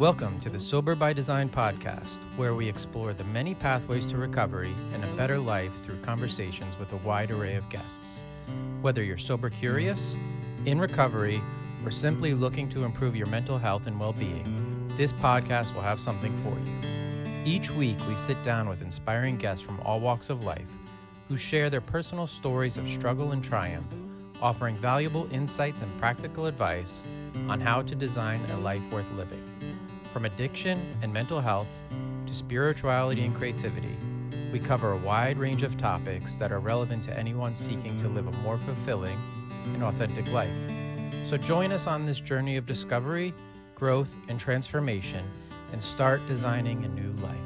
Welcome to the Sober by Design podcast, where we explore the many pathways to recovery and a better life through conversations with a wide array of guests. Whether you're sober curious, in recovery, or simply looking to improve your mental health and well-being, this podcast will have something for you. Each week, we sit down with inspiring guests from all walks of life who share their personal stories of struggle and triumph, offering valuable insights and practical advice on how to design a life worth living. From addiction and mental health to spirituality and creativity, we cover a wide range of topics that are relevant to anyone seeking to live a more fulfilling and authentic life. So join us on this journey of discovery, growth, and transformation, and start designing a new life.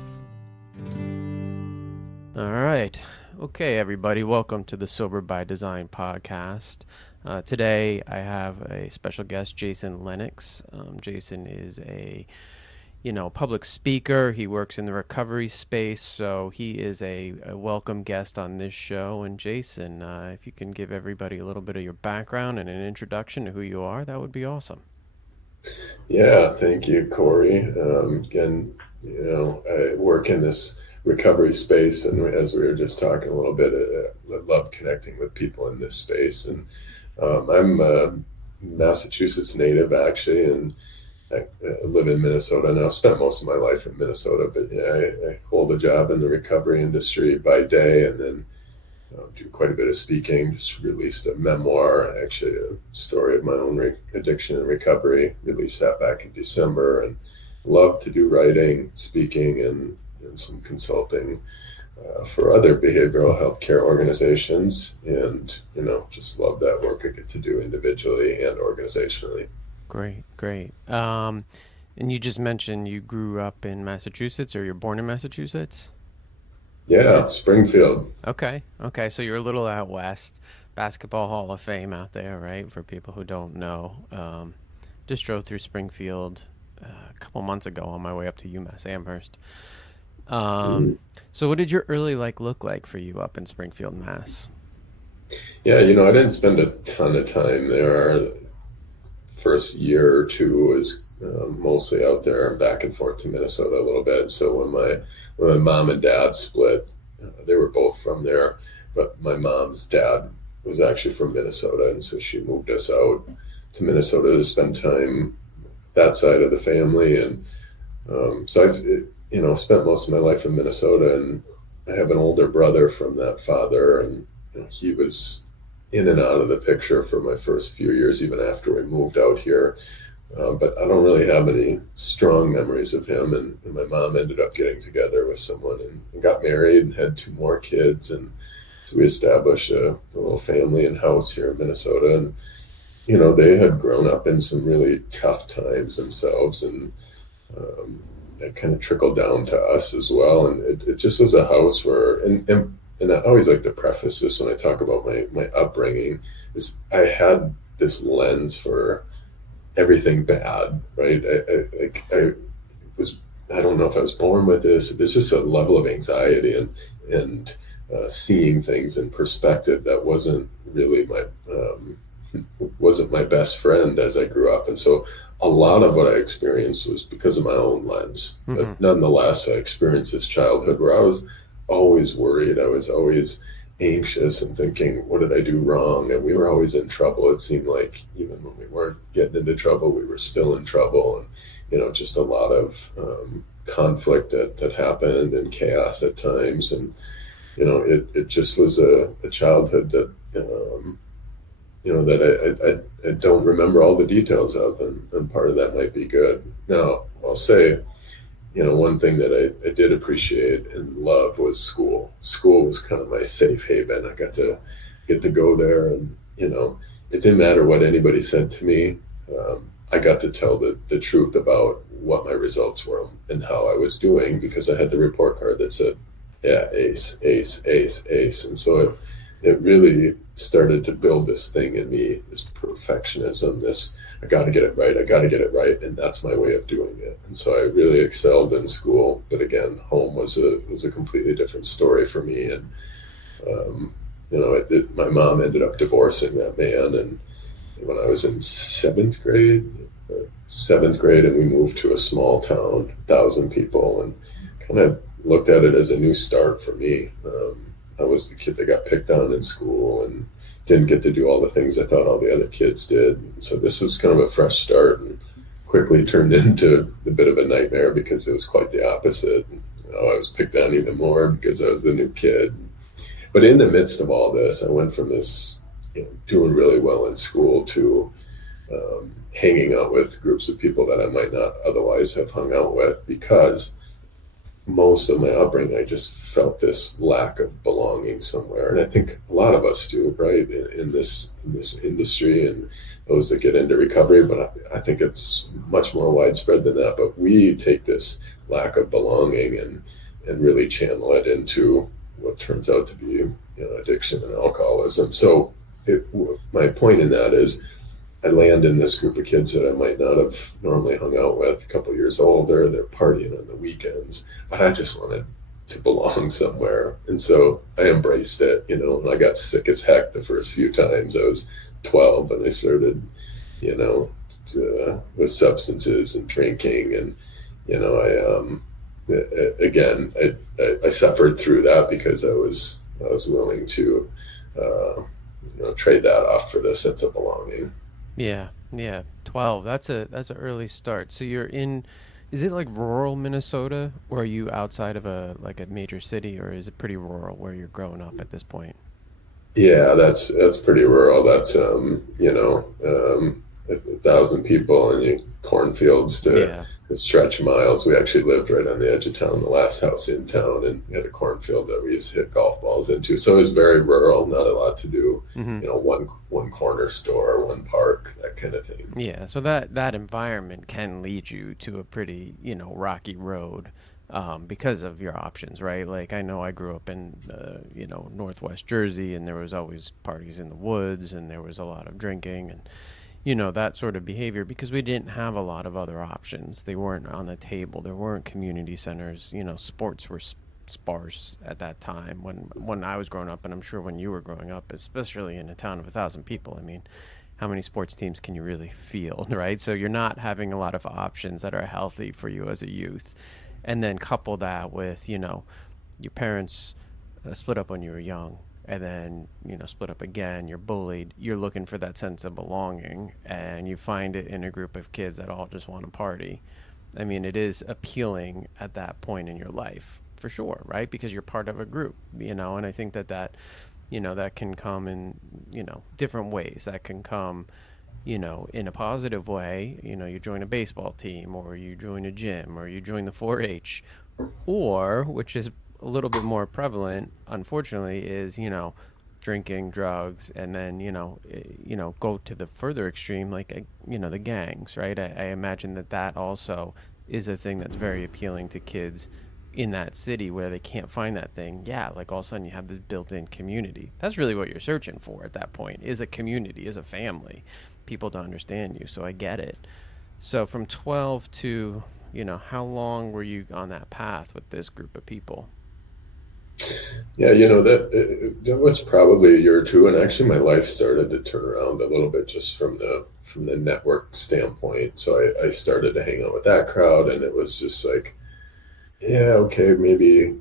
All right. Okay, everybody. Welcome to the Sober by Design podcast. Today, I have a special guest, Jason Lennox. Jason is a public speaker. He works in the recovery space, so he is a welcome guest on this show. And Jason, if you can give everybody a little bit of your background and an introduction to who you are, that would be awesome. Yeah, thank you, Corey. Again, I work in this recovery space, and as we were just talking a little bit, I love connecting with people in this space. And I'm a Massachusetts native, actually, and I live in Minnesota now. Spent most of my life in Minnesota, but yeah, I hold a job in the recovery industry by day, and then do quite a bit of speaking. Just released a memoir, actually a story of my own addiction and recovery. Released that back in December, and love to do writing, speaking, and some consulting for other behavioral health care organizations, and just love that work I get to do individually and organizationally. Great. And you just mentioned you grew up in Massachusetts, or you're born in Massachusetts? Yeah, Springfield. Okay. So you're a little out west. Basketball Hall of Fame out there, right? For people who don't know. Just drove through Springfield a couple months ago on my way up to UMass Amherst. So what did your early look like for you up in Springfield, Mass? Yeah, I didn't spend a ton of time there. First year or two was mostly out there and back and forth to Minnesota a little bit. So when my mom and dad split, they were both from there, but my mom's dad was actually from Minnesota, and so she moved us out to Minnesota to spend time that side of the family. And so I've spent most of my life in Minnesota, and I have an older brother from that father, and he was in and out of the picture for my first few years, even after we moved out here. But I don't really have any strong memories of him. And my mom ended up getting together with someone and got married and had two more kids. And so we established a little family and house here in Minnesota. And, they had grown up in some really tough times themselves. And it kind of trickled down to us as well. And it just was a house where, and I always like to preface this when I talk about my upbringing, is I had this lens for everything bad, right? I don't know if I was born with this. There's just a level of anxiety and seeing things in perspective that wasn't really wasn't my best friend as I grew up. And so a lot of what I experienced was because of my own lens. Mm-hmm. But nonetheless, I experienced this childhood where I was always worried. I was always anxious and thinking, what did I do wrong? And we were always in trouble. It seemed like even when we weren't getting into trouble, we were still in trouble. And, just a lot of conflict that happened and chaos at times. And, it just was a childhood that, that I don't remember all the details of. And part of that might be good. Now, I'll say, one thing that I did appreciate and love was school. School was kind of my safe haven. I got to go there, and, it didn't matter what anybody said to me. I got to tell the truth about what my results were and how I was doing, because I had the report card that said, yeah, ace, ace, ace, ace. And so it really started to build this thing in me, this perfectionism, this, I got to get it right, and that's my way of doing it. And so I really excelled in school, but again, home was a completely different story for me. And my mom ended up divorcing that man, and when I was in seventh grade, seventh grade, and we moved to a small town, 1,000 people, and kind of looked at it as a new start for me. I was the kid that got picked on in school and didn't get to do all the things I thought all the other kids did. So this was kind of a fresh start, and quickly turned into a bit of a nightmare because it was quite the opposite. I was picked on even more because I was the new kid. But in the midst of all this, I went from this, doing really well in school to hanging out with groups of people that I might not otherwise have hung out with, because most of my upbringing, I just felt this lack of belonging somewhere. And I think a lot of us do, right, in this industry, and those that get into recovery. But I think it's much more widespread than that. But we take this lack of belonging and really channel it into what turns out to be, addiction and alcoholism. So my point in that is, I land in this group of kids that I might not have normally hung out with, a couple of years older. They're partying on the weekends, but I just wanted to belong somewhere. And so I embraced it, and I got sick as heck the first few times. I was 12 and I started, with substances and drinking. And, I suffered through that because I was willing to, trade that off for the sense of belonging. Yeah, yeah. 12. That's an early start. So you're in, is it like rural Minnesota, or are you outside of a major city, or is it pretty rural where you're growing up at this point? Yeah, that's pretty rural. That's 1,000 people and cornfields Yeah. to stretch miles. We actually lived right on the edge of town, the last house in town, and we had a cornfield that we used to hit golf balls into. So it was very rural, not a lot to do. Hmm. One corner store, one park, that kind of thing. Yeah. So that environment can lead you to a pretty, rocky road. Because of your options, right? Like, I know I grew up in, Northwest Jersey, and there was always parties in the woods, and there was a lot of drinking and, that sort of behavior, because we didn't have a lot of other options. They weren't on the table. There weren't community centers. Sports were sparse at that time when I was growing up, and I'm sure when you were growing up, especially in a town of 1,000 people. I mean, how many sports teams can you really field, right? So you're not having a lot of options that are healthy for you as a youth. And then couple that with, your parents split up when you were young, and then, split up again, you're bullied, you're looking for that sense of belonging, and you find it in a group of kids that all just want to party. I mean, it is appealing at that point in your life, for sure, right? Because you're part of a group, and I think that can come in, different ways. That can come, in a positive way. You join a baseball team, or you join a gym, or you join the 4-H, or, which is a little bit more prevalent, unfortunately, is, drinking, drugs, and then, go to the further extreme, like, the gangs, right? I imagine that also is a thing that's very appealing to kids in that city where they can't find that thing. Yeah, like all of a sudden you have this built-in community. That's really what you're searching for at that point, is a community, is a family, people to understand you. So I get it. So from 12 to, how long were you on that path with this group of people? Yeah, that was probably a year or two, and actually my life started to turn around a little bit just from the network standpoint. So I started to hang out with that crowd, and it was just like, yeah, okay, maybe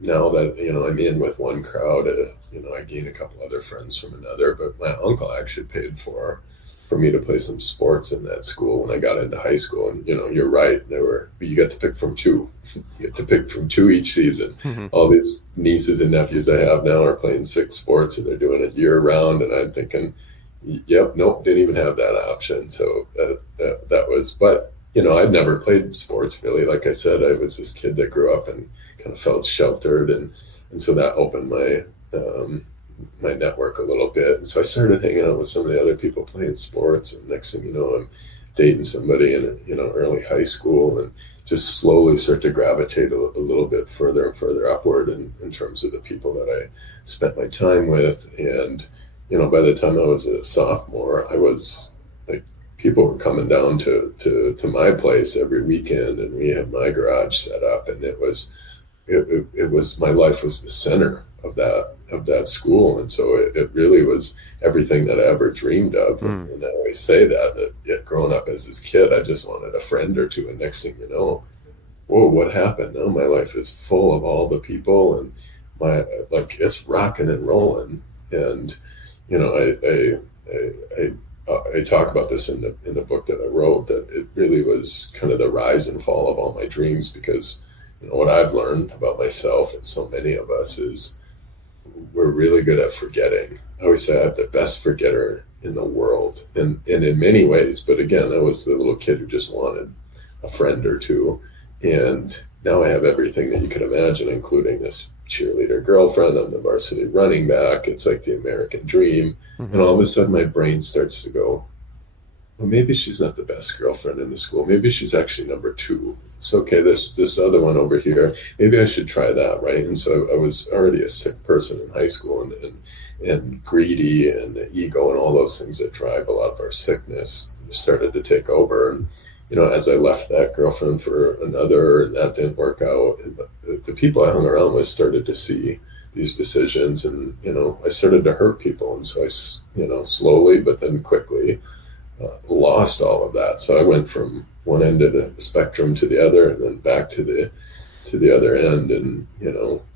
now that I'm in with one crowd, I gain a couple other friends from another. But my uncle actually paid for me to play some sports in that school when I got into high school. And you're right, you got to pick from two. You get to pick from two each season. Hmm. All these nieces and nephews I have now are playing 6 sports, and they're doing it year round. And I'm thinking, yep, nope, didn't even have that option. So that was, but I'd never played sports really. Like I said, I was this kid that grew up and kind of felt sheltered, and so that opened my network a little bit. And so I started hanging out with some of the other people playing sports, and next thing you know, I'm dating somebody in early high school, and just slowly start to gravitate a little bit further and further upward in terms of the people that I spent my time with. And by the time I was a sophomore, I was like, people were coming down to my place every weekend, and we had my garage set up, and it was my life was the center of of that school. And so it really was everything that I ever dreamed of. And I always say that growing up as this kid, I just wanted a friend or two. And next thing you know, whoa, what happened? Now my life is full of all the people, and it's rocking and rolling. And, I talk about this in the book that I wrote, that it really was kind of the rise and fall of all my dreams, because what I've learned about myself and so many of us is we're really good at forgetting. I always say I have the best forgetter in the world, and in many ways. But again, I was the little kid who just wanted a friend or two, and now I have everything that you could imagine, including this cheerleader girlfriend. I'm the varsity running back. It's like the American dream. And all of a sudden my brain starts to go, well, maybe she's not the best girlfriend in the school. Maybe she's actually number two. It's okay, this other one over here, maybe I should try that, right? And so I was already a sick person in high school, and greedy and ego and all those things that drive a lot of our sickness started to take over. And as I left that girlfriend for another, and that didn't work out, the people I hung around with started to see these decisions, and I started to hurt people. And so I slowly but then quickly lost all of that. So I went from one end of the spectrum to the other, and then back to the other end. And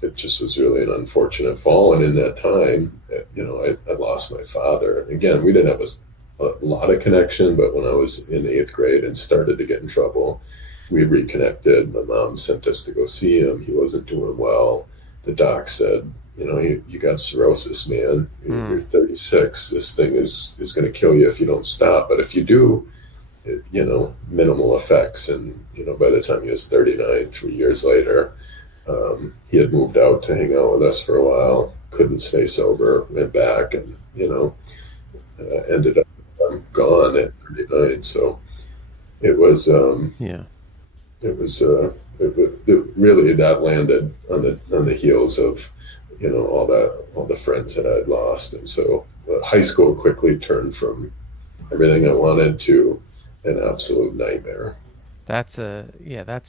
it just was really an unfortunate fall. And in that time, I lost my father. Again, we didn't have a lot of connection, but when I was in 8th grade and started to get in trouble, we reconnected. My mom sent us to go see him. He wasn't doing well. The doc said, you got cirrhosis, man. You're 36. This thing is going to kill you if you don't stop. But if you do, minimal effects. And, by the time he was 39, 3 years later, he had moved out to hang out with us for a while, couldn't stay sober, went back, and, ended up gone at 39. So it was, really that landed on the heels of, all the friends that I'd lost. And so high school quickly turned from everything I wanted to an absolute nightmare. That's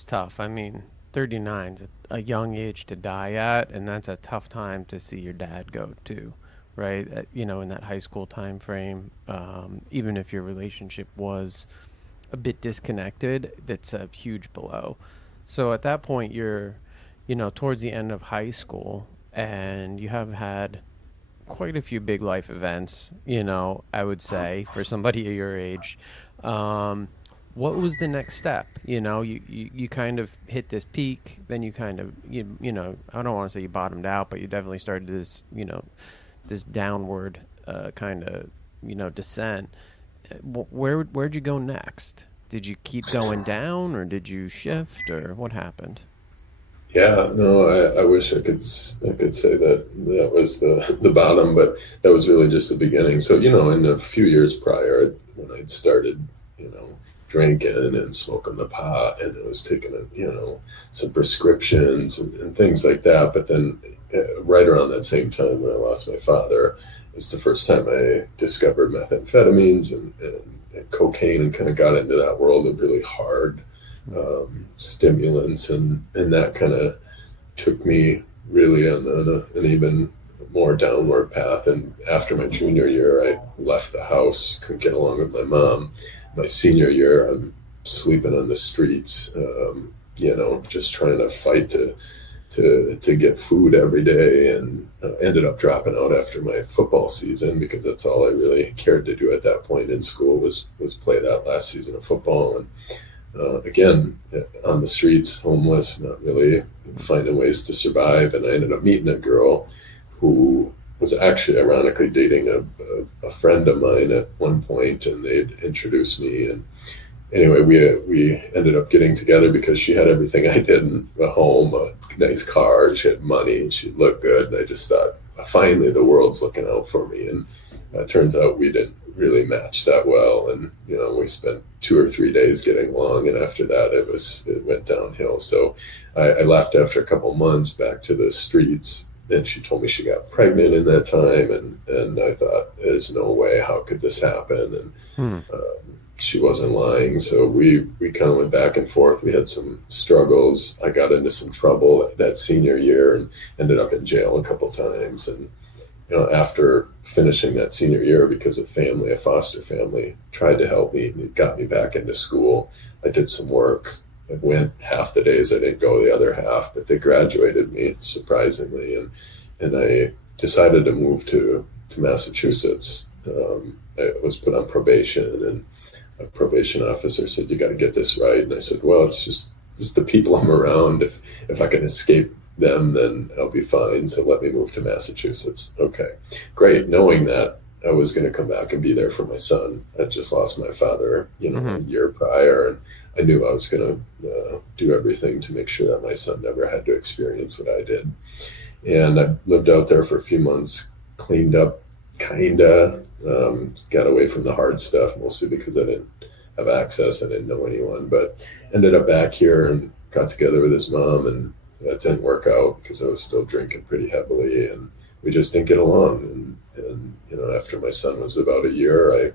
tough. I mean, 39's a young age to die at, and that's a tough time to see your dad go too, right? In that high school time frame, even if your relationship was a bit disconnected, that's a huge blow. So at that point, you're, towards the end of high school, and you have had quite a few big life events, I would say, for somebody of your age. What was the next step? You kind of hit this peak, then you kind of, I don't want to say you bottomed out, but you definitely started this, this downward kind of, descent. Where'd you go next? Did you keep going down, or did you shift, or what happened? Yeah, no, I wish I could say that was the bottom, but that was really just the beginning. So, in a few years prior, when I'd started, drinking and smoking the pot, and I was taking, some prescriptions and things like that. But then right around that same time when I lost my father, it's the first time I discovered methamphetamines and cocaine, and kind of got into that world of really hard stimulants, and that kind of took me really on an even more downward path. And after my junior year, I left the house, couldn't get along with my mom. My senior year, I'm sleeping on the streets, just trying to fight to get food every day, and ended up dropping out after my football season, because that's all I really cared to do at that point in school was play that last season of football. And again, on the streets, homeless, not really finding ways to survive. And I ended up meeting a girl who was actually ironically dating a friend of mine at one point, and they'd introduced me. And anyway, we ended up getting together because she had everything I didn't: a home, a nice car, she had money, she looked good. And I just thought, finally, the world's looking out for me. And it turns out we didn't really match that well. And, we spent 2 or 3 days getting along. And after that, it went downhill. So I left after a couple months back to the streets. And she told me she got pregnant in that time. And I thought, there's no way, how could this happen? And she wasn't lying. So we kind of went back and forth. We had some struggles. I got into some trouble that senior year and ended up in jail a couple times. And after finishing that senior year, because a foster family tried to help me, it got me back into school. I did some work. I went half the days, I didn't go the other half, but they graduated me surprisingly, and I decided to move to Massachusetts. I was put on probation, and a probation officer said, "You got to get this right." And I said, "Well, it's the people I'm around. If I can escape them, then I'll be fine. So let me move to Massachusetts." Okay, great. Knowing that I was going to come back and be there for my son. I just lost my father, a year prior, and I knew I was going to do everything to make sure that my son never had to experience what I did. And I lived out there for a few months, cleaned up, kinda, got away from the hard stuff, mostly because I didn't have access. I didn't know anyone, but ended up back here and got together with his mom, and that didn't work out because I was still drinking pretty heavily, and we just didn't get along. And after my son was about a year,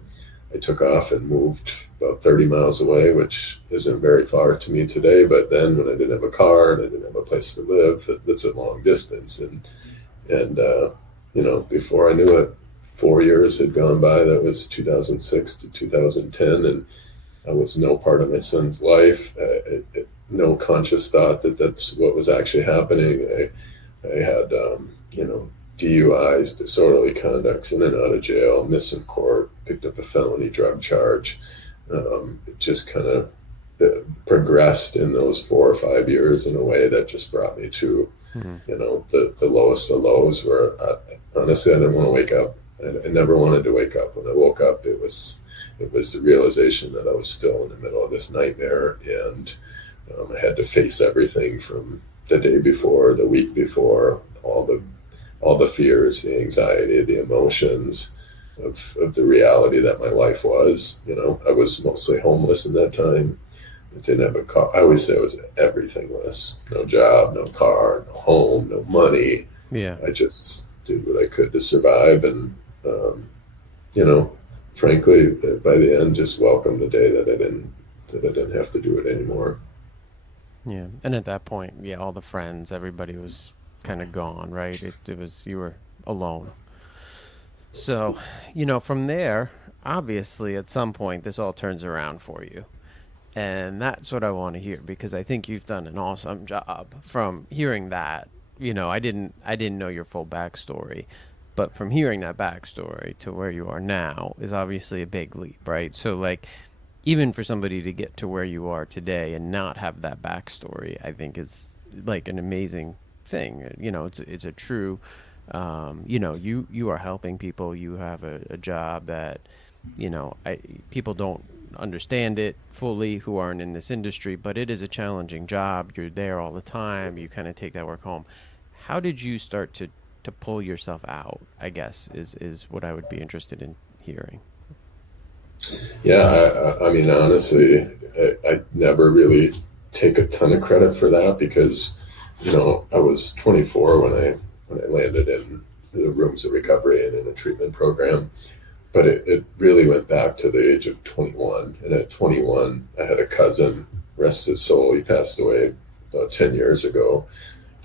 I took off and moved about 30 miles away, which isn't very far to me today. But then when I didn't have a car and I didn't have a place to live, that's a long distance. And before I knew it, 4 years had gone by. That was 2006 to 2010. And I was no part of my son's life. No conscious thought that that's what was actually happening. I had, DUIs, disorderly conducts, in and out of jail, missing court, picked up a felony drug charge. It just kind of progressed in those 4 or 5 years in a way that just brought me to, the lowest of lows, where honestly, I didn't want to wake up. I never wanted to wake up. When I woke up, it was the realization that I was still in the middle of this nightmare, and I had to face everything from the day before, the week before, all the fears, the anxiety, the emotions of the reality that my life was. I was mostly homeless in that time. I didn't have a car. I always say I was everythingless. No job, no car, no home, no money. Yeah. I just did what I could to survive, and frankly, by the end, just welcomed the day that I didn't have to do it anymore. Yeah. And at that point, yeah, all the friends, everybody was kind of gone, right? It was, you were alone. So, from there, obviously at some point this all turns around for you. And that's what I want to hear, because I think you've done an awesome job. From hearing that, I didn't know your full backstory, but from hearing that backstory to where you are now is obviously a big leap, right? So like, even for somebody to get to where you are today and not have that backstory, I think is like an amazing thing. It's a true, you are helping people. You have a job that, people don't understand it fully who aren't in this industry, but it is a challenging job. You're there all the time. You kind of take that work home. How did you start to pull yourself out, I guess, is what I would be interested in hearing. Yeah, I mean, honestly, I never really take a ton of credit for that, because, I was 24 when I landed in the rooms of recovery and in a treatment program. But it really went back to the age of 21. And at 21, I had a cousin, rest his soul, he passed away about 10 years ago,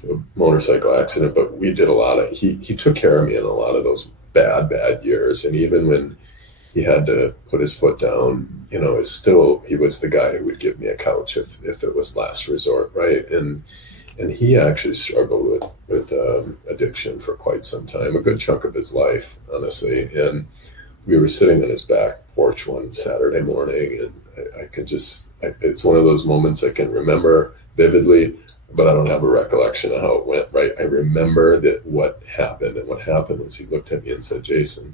to a motorcycle accident. But we did he took care of me in a lot of those bad years. And even when he had to put his foot down, he was the guy who would give me a couch if it was last resort, right? And he actually struggled with addiction for quite some time, a good chunk of his life, honestly. And we were sitting on his back porch one Saturday morning, and it's one of those moments I can remember vividly, but I don't have a recollection of how it went, right? I remember that what happened, and what happened was he looked at me and said, "Jason,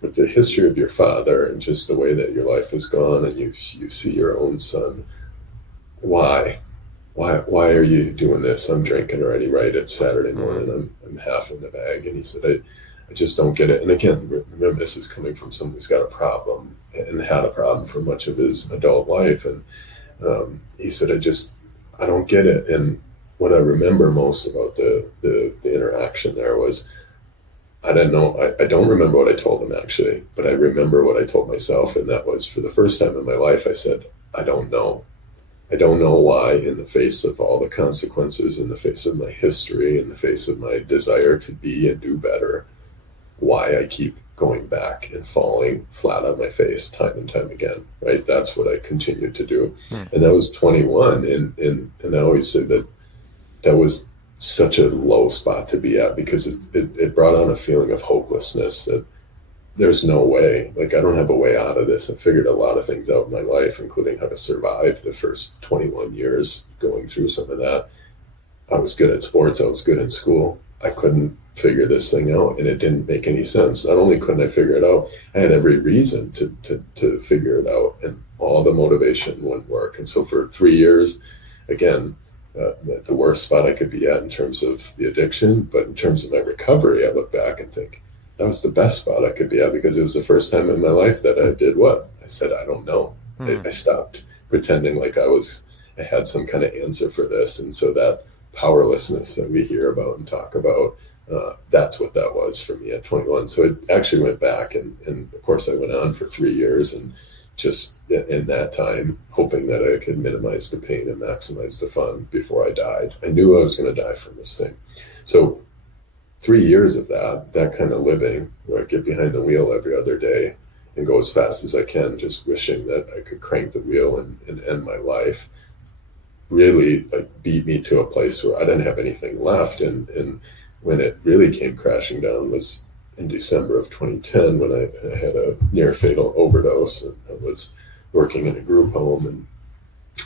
with the history of your father and just the way that your life has gone, and you see your own son, why are you doing this? I'm drinking already, right? It's Saturday morning. I'm half in the bag." And he said, I just don't get it. And again, remember, this is coming from someone who's got a problem and had a problem for much of his adult life. And he said, I don't get it. And what I remember most about the interaction there was, I don't know. I don't remember what I told him, actually, but I remember what I told myself. And that was, for the first time in my life, I said, I don't know. I don't know why, in the face of all the consequences, in the face of my history, in the face of my desire to be and do better, why I keep going back and falling flat on my face time and time again, right? That's what I continued to do. And that was 21. And I always say that that was such a low spot to be at, because it brought on a feeling of hopelessness that there's no way, like, I don't have a way out of this. I figured a lot of things out in my life, including how to survive the first 21 years going through some of that. I was good at sports. I was good in school. I couldn't figure this thing out, and it didn't make any sense. Not only couldn't I figure it out, I had every reason to figure it out, and all the motivation wouldn't work. And so for 3 years, again, the worst spot I could be at in terms of the addiction, but in terms of my recovery, I look back and think that was the best spot I could be at, because it was the first time in my life that I did what? I said, I don't know. I stopped pretending like I had some kind of answer for this. And so that powerlessness that we hear about and talk about, that's what that was for me at 21. So it actually went back, and of course I went on for 3 years, and just in that time hoping that I could minimize the pain and maximize the fun before I died. I knew I was going to die from this thing. So 3 years of that kind of living, where I get behind the wheel every other day and go as fast as I can, just wishing that I could crank the wheel and end my life, really like beat me to a place where I didn't have anything left. And when it really came crashing down was in December of 2010, when I had a near fatal overdose. And I was working in a group home,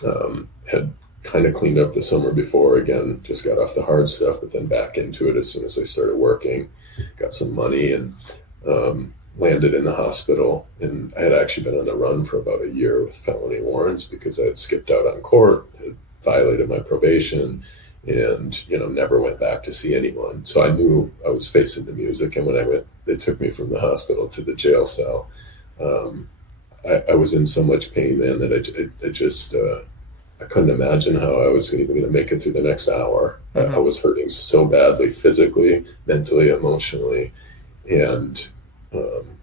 and had kind of cleaned up the summer before. Again, just got off the hard stuff, but then back into it as soon as I started working, got some money, and landed in the hospital. And I had actually been on the run for about a year with felony warrants, because I had skipped out on court, had violated my probation, and never went back to see anyone. So I knew I was facing the music. And when they took me from the hospital to the jail cell. I was in so much pain then that I just I couldn't imagine how I was even going to make it through the next hour. I was hurting so badly, physically, mentally, emotionally, and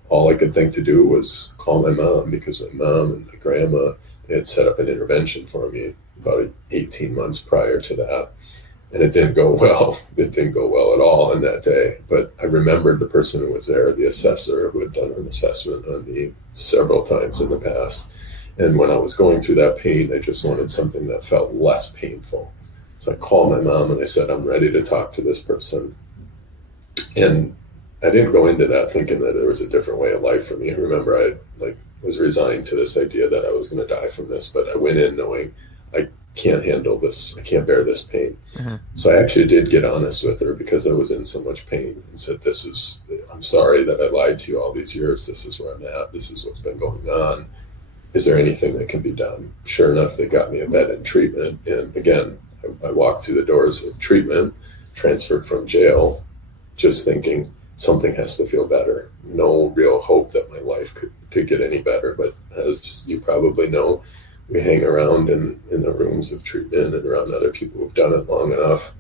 all I could think to do was call my mom, because my mom and my grandma, they had set up an intervention for me about 18 months prior to that. And it didn't go well. It didn't go well at all in that day. But I remembered the person who was there, the assessor, who had done an assessment on me several times in the past. And when I was going through that pain, I just wanted something that felt less painful. So I called my mom and I said, I'm ready to talk to this person. And I didn't go into that thinking that there was a different way of life for me. Remember, I was resigned to this idea that I was going to die from this. But I went in knowing I can't handle this. I can't bear this pain. So I actually did get honest with her, because I was in so much pain, and said, I'm sorry that I lied to you all these years. This is where I'm at. This is what's been going on. Is there anything that can be done? Sure enough, they got me a bed in treatment. And again, I walked through the doors of treatment, transferred from jail, just thinking something has to feel better. No real hope that my life could get any better. But as you probably know, we hang around in the rooms of treatment and around other people who've done it long enough,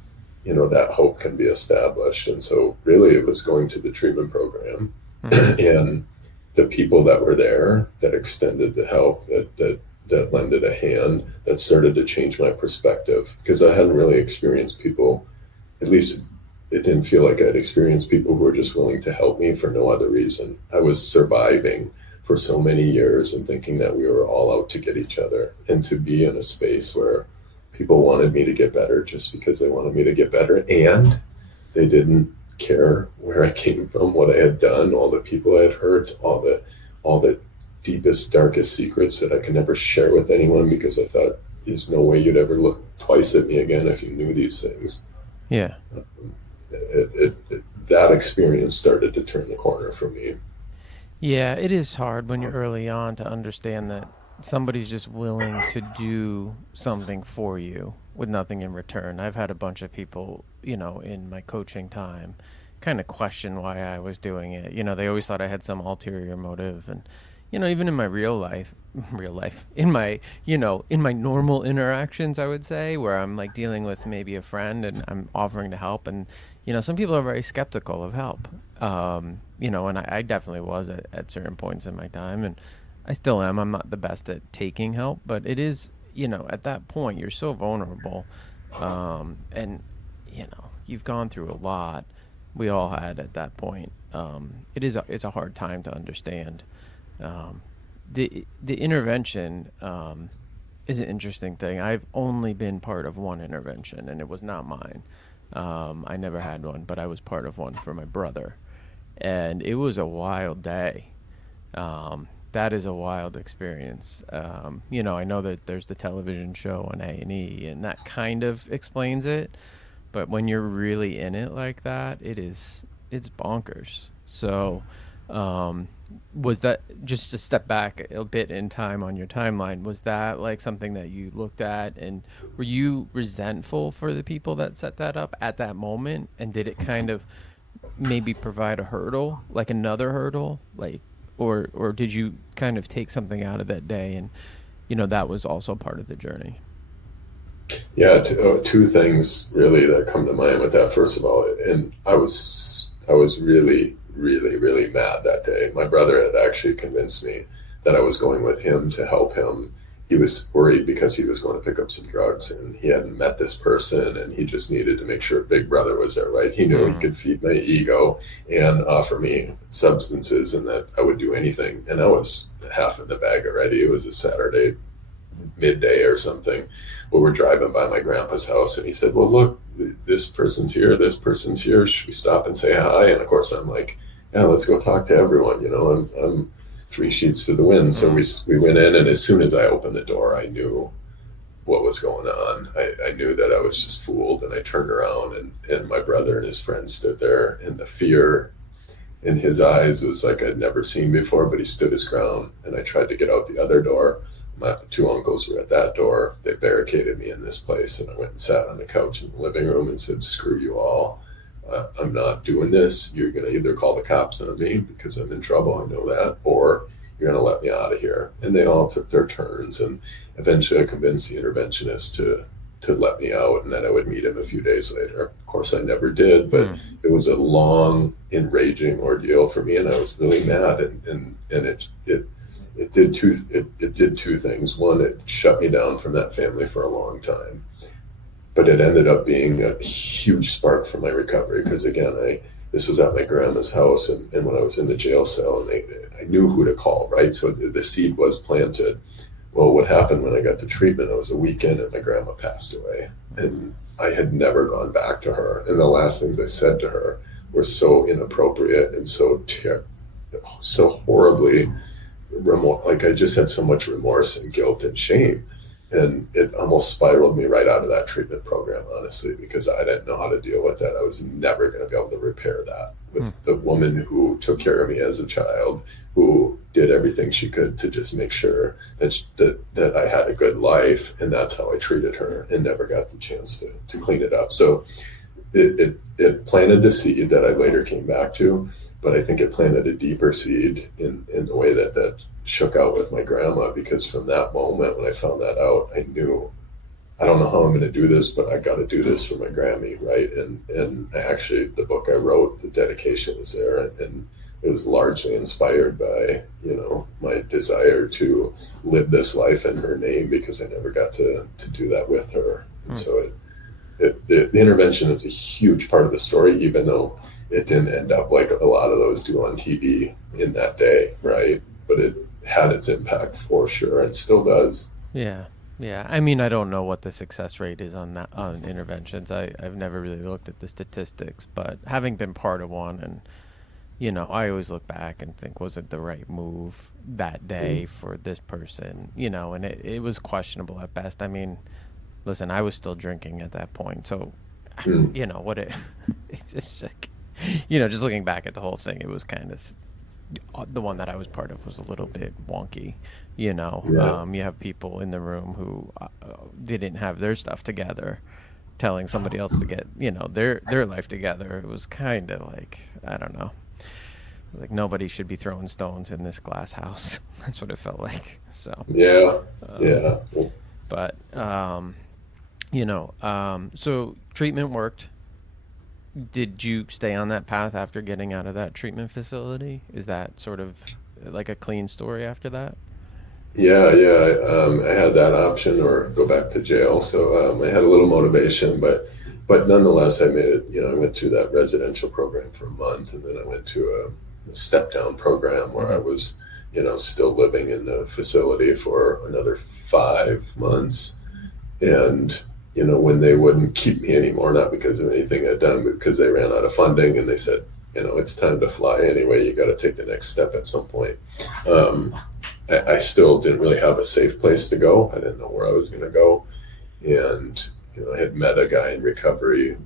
that hope can be established. And so really it was going to the treatment program and the people that were there that extended the help, that lended a hand, that started to change my perspective, because I hadn't really experienced people, at least it didn't feel like I'd experienced people who were just willing to help me for no other reason. I was surviving for so many years and thinking that we were all out to get each other, and to be in a space where people wanted me to get better just because they wanted me to get better, and they didn't care where I came from, what I had done, all the people I had hurt, all the deepest, darkest secrets that I could never share with anyone, because I thought there's no way you'd ever look twice at me again if you knew these things. Yeah. That experience started to turn the corner for me. Yeah, it is hard when you're early on to understand that somebody's just willing to do something for you with nothing in return. I've had a bunch of people, in my coaching time kind of question why I was doing it. They always thought I had some ulterior motive. And, even in my real life, in my normal interactions, I would say, where I'm like dealing with maybe a friend and I'm offering to help. And, some people are very skeptical of help. And I definitely was at certain points in my time, and I still am. I'm not the best at taking help, but it is, at that point you're so vulnerable. And, you've gone through a lot, We all had at that point. It's a hard time to understand. Um, the intervention is an interesting thing. I've only been part of one intervention, and it was not mine. I never had one, but I was part of one for my brother, and it was a wild day. That is a wild experience. I know that there's the television show on A&E, and that kind of explains it. But when you're really in it like that, it's bonkers. So, was that, just to step back a bit in time on your timeline, was that like something that you looked at, and were you resentful for the people that set that up at that moment? And did it kind of maybe provide a hurdle, like another hurdle, like, or did you kind of take something out of that day, and that was also part of the journey? Yeah, two things really that come to mind with that. First of all, and I was really, really, really mad that day. My brother had actually convinced me that I was going with him to help him. He was worried because he was going to pick up some drugs, and he hadn't met this person, and he just needed to make sure Big Brother was there, right? He knew he could feed my ego and offer me substances, and that I would do anything. And I was half in the bag already. It was a Saturday midday or something. We were driving by my grandpa's house, and he said, "Well, look, this person's here, this person's here. Should we stop and say hi?" And of course, I'm like, "Yeah, let's go talk to everyone." I'm three sheets to the wind. So we went in, and as soon as I opened the door, I knew what was going on. I knew that I was just fooled, and I turned around, and my brother and his friend stood there, and the fear in his eyes was like I'd never seen before. But he stood his ground, and I tried to get out the other door. My two uncles were at that door. They barricaded me in this place, and I went and sat on the couch in the living room and said, "Screw you all. I'm not doing this. You're going to either call the cops on me because I'm in trouble, I know that, or you're going to let me out of here." And they all took their turns, and eventually I convinced the interventionist to let me out, and that I would meet him a few days later. Of course, I never did, but it was a long, enraging ordeal for me, and I was really mad, and it did two things. One, it shut me down from that family for a long time, but it ended up being a huge spark for my recovery, because again, this was at my grandma's house, and when I was in the jail cell, and I knew who to call, right? So the seed was planted. Well, what happened when I got to treatment, I was a weekend, and my grandma passed away, and I had never gone back to her, and the last things I said to her were so inappropriate and so horribly like I just had so much remorse and guilt and shame, and it almost spiraled me right out of that treatment program, honestly, because I didn't know how to deal with that. I was never going to be able to repair that with the woman who took care of me as a child, who did everything she could to just make sure that I had a good life, and that's how I treated her, and never got the chance to clean it up. So it planted the seed that I later came back to, but I think it planted a deeper seed in the way that shook out with my grandma, because from that moment when I found that out, I knew, I don't know how I'm going to do this, but I got to do this for my Grammy, right? And actually, the book I wrote, the dedication is there, and it was largely inspired by my desire to live this life in her name, because I never got to do that with her. And so the intervention is a huge part of the story, even though it didn't end up like a lot of those do on TV in that day, right? But it had its impact for sure, and still does. Yeah. Yeah. I mean, I don't know what the success rate is on interventions. I've never really looked at the statistics, but having been part of one, and I always look back and think, was it the right move that day for this person? And it was questionable at best. I mean, listen, I was still drinking at that point, so it's just like, just looking back at the whole thing, it was kind of, the one that I was part of was a little bit wonky. You have people in the room who didn't have their stuff together, telling somebody else to get their life together. It was kind of like, I don't know, like nobody should be throwing stones in this glass house. That's what it felt like. So but so treatment worked. Did you stay on that path after getting out of that treatment facility? Is that sort of like a clean story after that? Yeah. I had that option, or go back to jail. So I had a little motivation, but But nonetheless, I made it. I went through that residential program for a month, and then I went to a step down program where I was, still living in the facility for another 5 months. And when they wouldn't keep me anymore, not because of anything I'd done, but because they ran out of funding, and they said, it's time to fly anyway. You got to take the next step at some point. I still didn't really have a safe place to go. I didn't know where I was going to go. And, I had met a guy in recovery.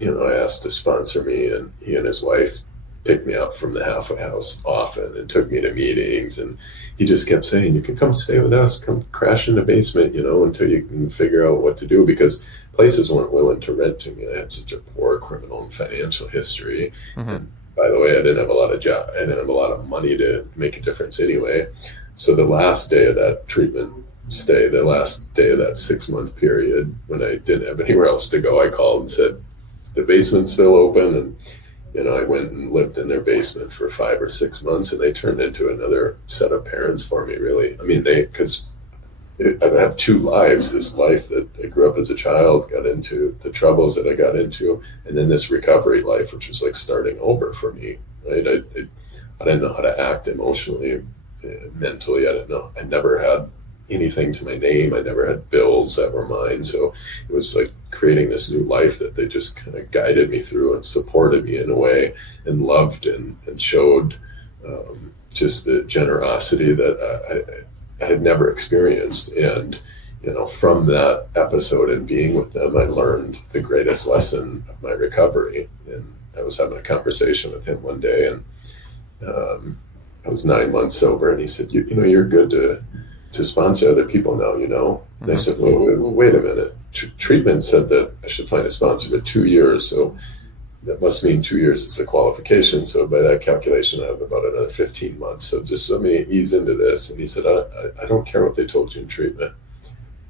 I asked to sponsor me, and he and his wife picked me up from the halfway house often and took me to meetings. And he just kept saying, you can come stay with us, come crash in the basement, until you can figure out what to do, because places weren't willing to rent to me. I had such a poor criminal and financial history. And by the way, I didn't have a lot of job. I didn't have a lot of money to make a difference anyway. So the last day of that treatment stay, the last day of that 6-month period, when I didn't have anywhere else to go, I called and said, is the basement still open? And I went and lived in their basement for 5 or 6 months, and they turned into another set of parents for me, really. I mean, because I have two lives: this life that I grew up as a child, got into the troubles that I got into, and then this recovery life, which was like starting over for me, right? I didn't know how to act emotionally, mentally. I didn't know. I never had anything to my name. I never had bills that were mine. So it was like creating this new life that they just kind of guided me through and supported me in a way, and loved and showed just the generosity that I had never experienced. And, from that episode and being with them, I learned the greatest lesson of my recovery. And I was having a conversation with him one day, and I was 9 months sober, and he said, you're good to sponsor other people now, And I said, well, wait a minute. Treatment said that I should find a sponsor for 2 years. So that must mean 2 years is the qualification. So by that calculation, I have about another 15 months. So just let me ease into this. And he said, I don't care what they told you in treatment,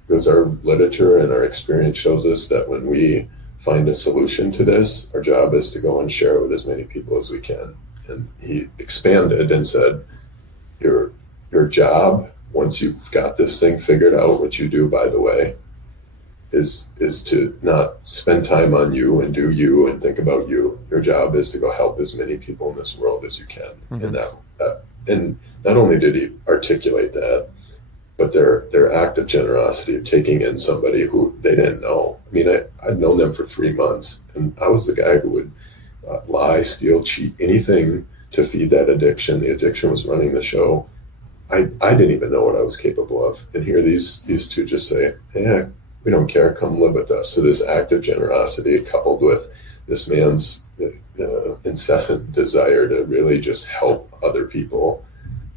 because our literature and our experience shows us that when we find a solution to this, our job is to go and share it with as many people as we can. And he expanded and said, your job, once you've got this thing figured out, what you do, by the way, is to not spend time on you and do you and think about you. Your job is to go help as many people in this world as you can. And and not only did he articulate that, but their act of generosity of taking in somebody who they didn't know. I mean, I'd known them for 3 months, and I was the guy who would lie, steal, cheat, anything to feed that addiction. The addiction was running the show. I didn't even know what I was capable of. And here these two just say, yeah, we don't care, come live with us. So this act of generosity, coupled with this man's incessant desire to really just help other people,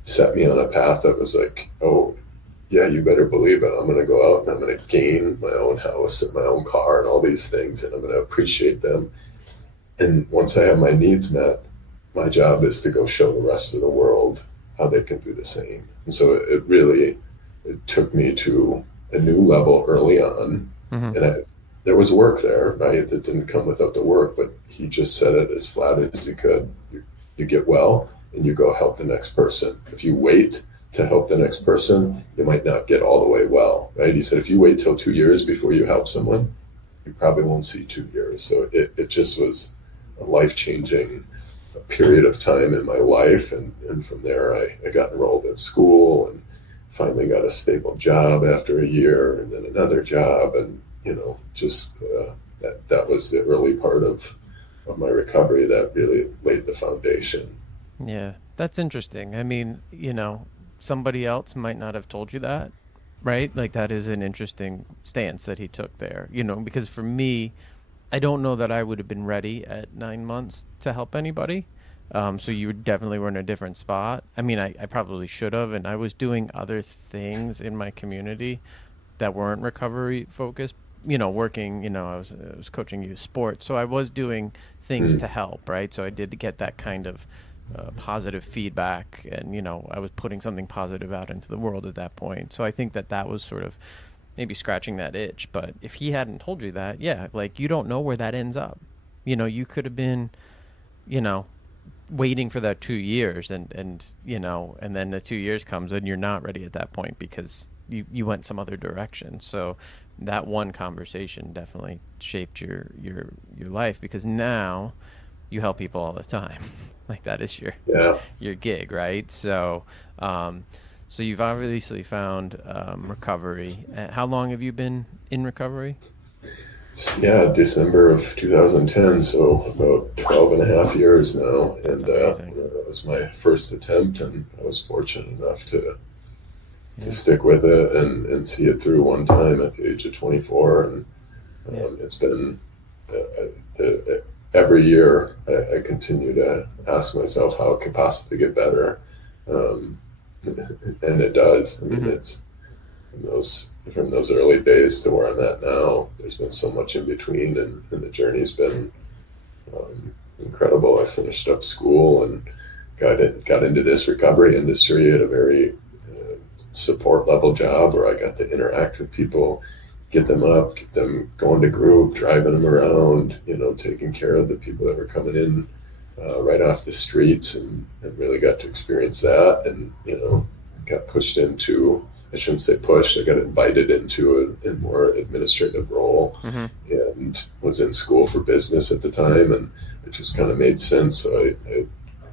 set me on a path that was like, oh, yeah, you better believe it. I'm going to go out and I'm going to gain my own house and my own car and all these things, and I'm going to appreciate them. And once I have my needs met, my job is to go show the rest of the world how they can do the same. And so it took me to a new level early on. And there was work there, right? That didn't come without the work, but he just said it as flat as he could. You get well and you go help the next person. If you wait to help the next person, you might not get all the way well, right? He said, if you wait till 2 years before you help someone, you probably won't see 2 years. So it just was a life-changing period of time in my life. And from there, I got enrolled in school and finally got a stable job after a year, and then another job. And, just that was the early part of my recovery that really laid the foundation. Yeah, that's interesting. I mean, somebody else might not have told you that, right? Like, that is an interesting stance that he took there, because for me, I don't know that I would have been ready at 9 months to help anybody. So you definitely were in a different spot. I mean, I probably should have, and I was doing other things in my community that weren't recovery focused, working, I was coaching youth sports. So I was doing things to help, right? So I did get that kind of positive feedback, and, I was putting something positive out into the world at that point. So I think that was sort of maybe scratching that itch. But if he hadn't told you that, yeah, like, you don't know where that ends up. You could have been, waiting for that 2 years and then the 2 years comes and you're not ready at that point because you went some other direction. So that one conversation definitely shaped your life, because now you help people all the time. Like that is Yeah. your gig, right? So so you've obviously found recovery. How long have you been in recovery? Yeah, December of 2010, so about 12 and a half years now. That's And amazing. that was my first attempt, and I was fortunate enough to Yeah. stick with it and see it through one time at the age of 24. And Yeah. it's been every year I continue to ask myself how it could possibly get better. Um, and it does. I mean, Hmm. it's from those early days to where I'm at now, there's been so much in between, and the journey's been incredible. I finished up school and got into this recovery industry at a very support level job where I got to interact with people, get them up, get them going to group, driving them around, taking care of the people that were coming in right off the streets, and really got to experience that, and got pushed into, I shouldn't say pushed, I got invited into a more administrative role, Hmm. and was in school for business at the time, and it just kind of made sense. So I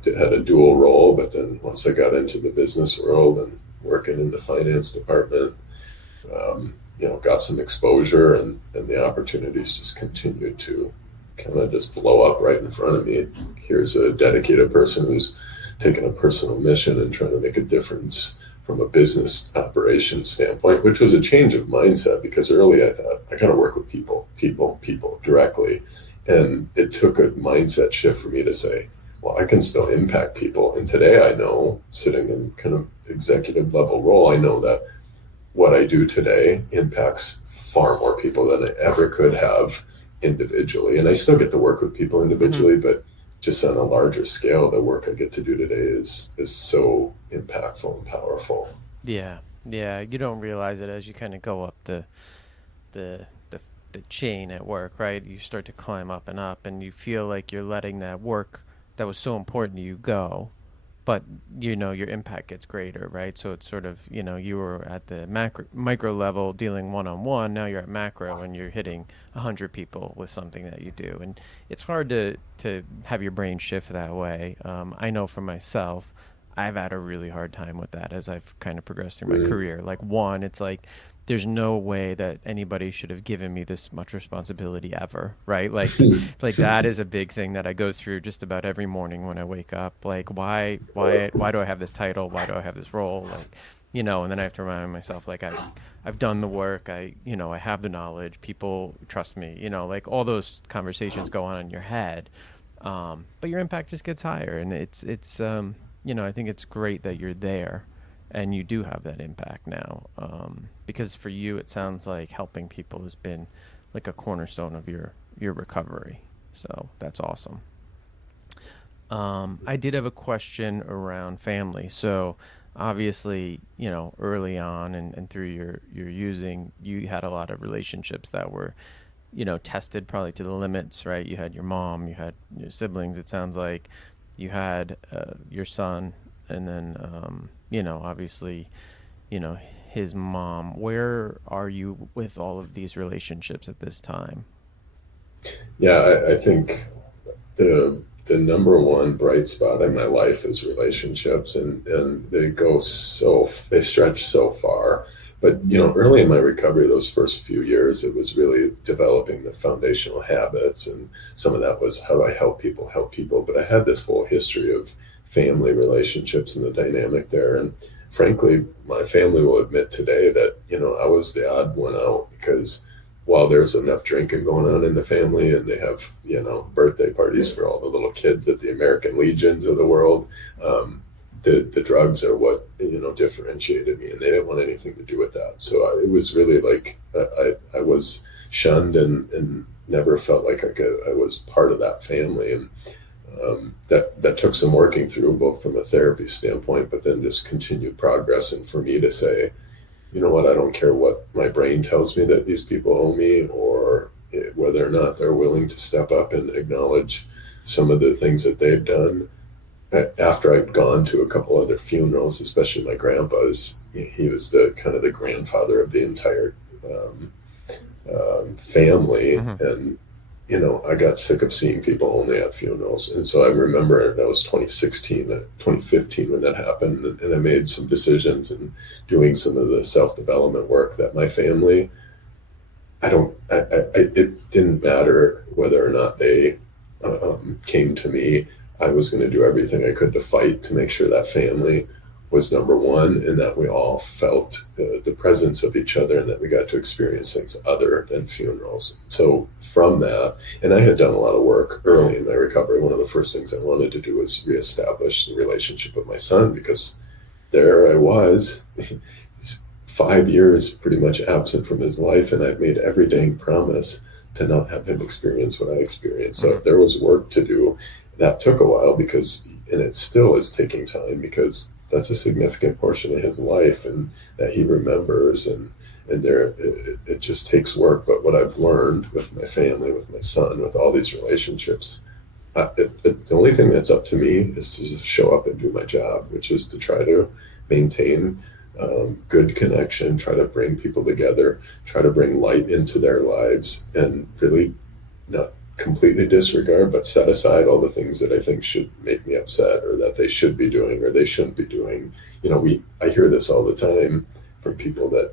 had a dual role, but then once I got into the business world and working in the finance department, got some exposure, and the opportunities just continued to kind of just blow up right in front of me. Here's a dedicated person who's taken a personal mission and trying to make a difference from a business operations standpoint, which was a change of mindset, because early I thought I got to work with people directly. And it took a mindset shift for me to say, well, I can still impact people. And today I know, sitting in kind of executive level role, I know that what I do today impacts far more people than I ever could have individually. And I still get to work with people Hmm. individually, but just on a larger scale, the work I get to do today is so impactful and powerful. Yeah. Yeah. You don't realize it as you kind of go up the the the chain at work, right? You start to climb up and up, and you feel like you're letting that work that was so important to you go, but your impact gets greater, right? So it's sort of, you were at the micro level dealing one on one. Now you're at macro and you're hitting 100 people with something that you do, and it's hard to have your brain shift that way. I know for myself, I've had a really hard time with that as I've kind of progressed through my Mm. career. Like, one, it's like there's no way that anybody should have given me this much responsibility ever, right? Like that is a big thing that I go through just about every morning when I wake up. Like, why do I have this title? Why do I have this role? Like, and then I have to remind myself, like, I've done the work. I have the knowledge. People trust me. Like all those conversations go on in your head, but your impact just gets higher, and I think it's great that you're there and you do have that impact now, because for you it sounds like helping people has been like a cornerstone of your recovery, so that's awesome. I did have a question around family. So obviously, early on and through your using, you had a lot of relationships that were, tested probably to the limits, right? You had your mom, you had your siblings. It sounds like you had your son, and then, obviously, you know, his mom. Where are you with all of these relationships at this time? Yeah, I think the number one bright spot in my life is relationships, and they stretch so far. But early in my recovery, those first few years, it was really developing the foundational habits, and some of that was how do I help people. But I had this whole history of family relationships and the dynamic there, and frankly, my family will admit today that I was the odd one out, because while there's enough drinking going on in the family, and they have birthday parties for all the little kids at the American Legions of the world, the drugs are what differentiated me, and they didn't want anything to do with that. So it was really like I was shunned, and never felt like I was part of that family. And that took some working through, both from a therapy standpoint, but then just continued progress. And for me to say, you know what, I don't care what my brain tells me that these people owe me, or whether or not they're willing to step up and acknowledge some of the things that they've done. after I'd gone to a couple other funerals, especially my grandpa's, he was the kind of the grandfather of the entire family, Mm-hmm. and I got sick of seeing people only at funerals. And so I remember that was 2016, 2015 when that happened, and I made some decisions and doing some of the self-development work that my family, it didn't matter whether or not they came to me. I was going to do everything I could to fight to make sure that family was number one, and that we all felt the presence of each other, and that we got to experience things other than funerals. So from that, and I had done a lot of work early in my recovery. One of the first things I wanted to do was reestablish the relationship with my son, because there I was 5 years pretty much absent from his life, and I'd made every dang promise to not have him experience what I experienced. So if there was work to do, that took a while, and it still is taking time, because that's a significant portion of his life, and that he remembers, and it just takes work. But what I've learned with my family, with my son, with all these relationships, the only thing that's up to me is to show up and do my job, which is to try to maintain good connection, try to bring people together, try to bring light into their lives, and really not completely disregard, but set aside all the things that I think should make me upset, or that they should be doing or they shouldn't be doing. I hear this all the time from people that,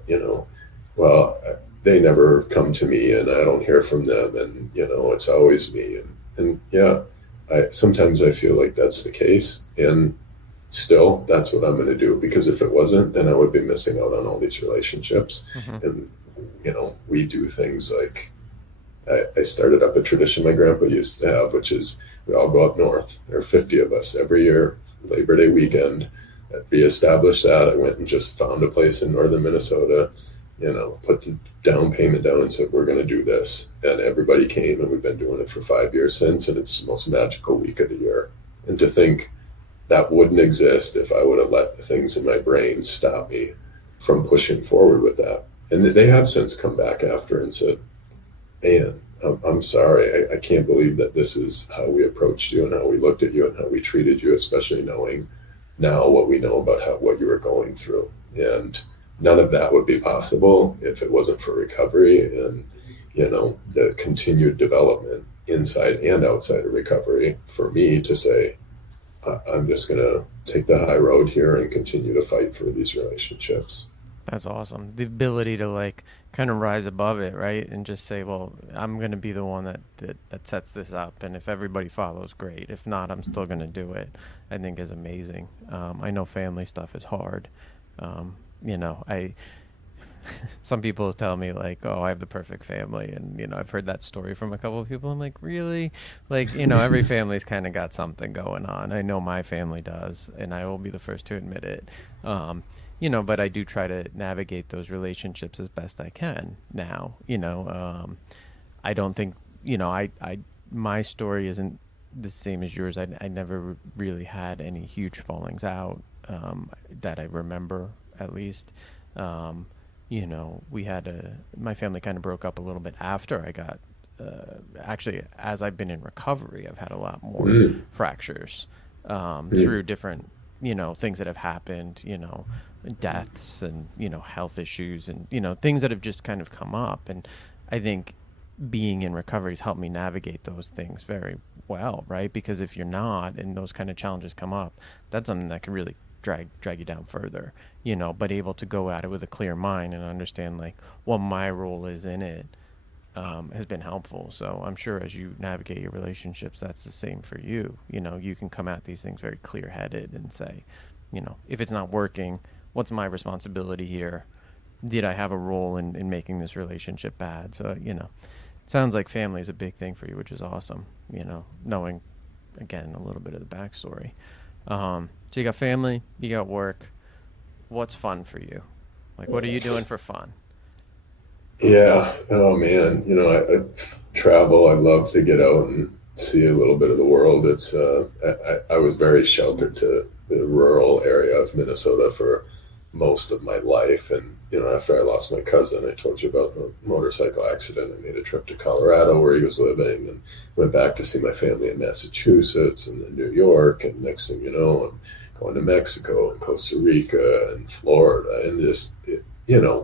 well, they never come to me and I don't hear from them, and, it's always me. And yeah, sometimes I feel like that's the case. And still, that's what I'm going to do, because if it wasn't, then I would be missing out on all these relationships. Mm-hmm. And, we do things like, I started up a tradition my grandpa used to have, which is we all go up north. There are 50 of us every year, Labor Day weekend. I reestablished that. I went and just found a place in northern Minnesota, put the down payment down and said, we're going to do this. And everybody came, and we've been doing it for 5 years since, and it's the most magical week of the year. And to think that wouldn't exist if I would have let the things in my brain stop me from pushing forward with that. And they have since come back after and said, man, I'm sorry. I can't believe that this is how we approached you and how we looked at you and how we treated you, especially knowing now what we know about what you were going through. And none of that would be possible if it wasn't for recovery and, the continued development inside and outside of recovery for me to say, I'm just going to take the high road here and continue to fight for these relationships. That's awesome. The ability to kind of rise above it, right? And just say, well, I'm going to be the one that sets this up. And if everybody follows, great. If not, I'm still going to do it. I think is amazing. I know family stuff is hard. Some people tell me oh, I have the perfect family. And, I've heard that story from a couple of people. I'm like, really? Every family's kind of got something going on. I know my family does, and I will be the first to admit it. But I do try to navigate those relationships as best I can now. I don't think, my story isn't the same as yours. I never really had any huge fallings out that I remember, at least. My family kind of broke up a little bit after I got, actually, as I've been in recovery, I've had a lot more fractures through different, things that have happened, deaths and, health issues and, things that have just kind of come up. And I think being in recovery has helped me navigate those things very well, right? Because if you're not, and those kind of challenges come up, that's something that can really drag you down further, but able to go at it with a clear mind and understand what my role is in it has been helpful. So I'm sure as you navigate your relationships, that's the same for you. You can come at these things very clear-headed and say, if it's not working, what's my responsibility here? Did I have a role in making this relationship bad? So, it sounds like family is a big thing for you, which is awesome, knowing, again, a little bit of the backstory. So you got family, you got work. What's fun for you? What are you doing for fun? Yeah. Oh man. I travel. I love to get out and see a little bit of the world. I was very sheltered to the rural area of Minnesota for most of my life. And, after I lost my cousin, I told you about the motorcycle accident. I made a trip to Colorado where he was living and went back to see my family in Massachusetts and in New York. And next thing you know, I'm going to Mexico and Costa Rica and Florida. And just,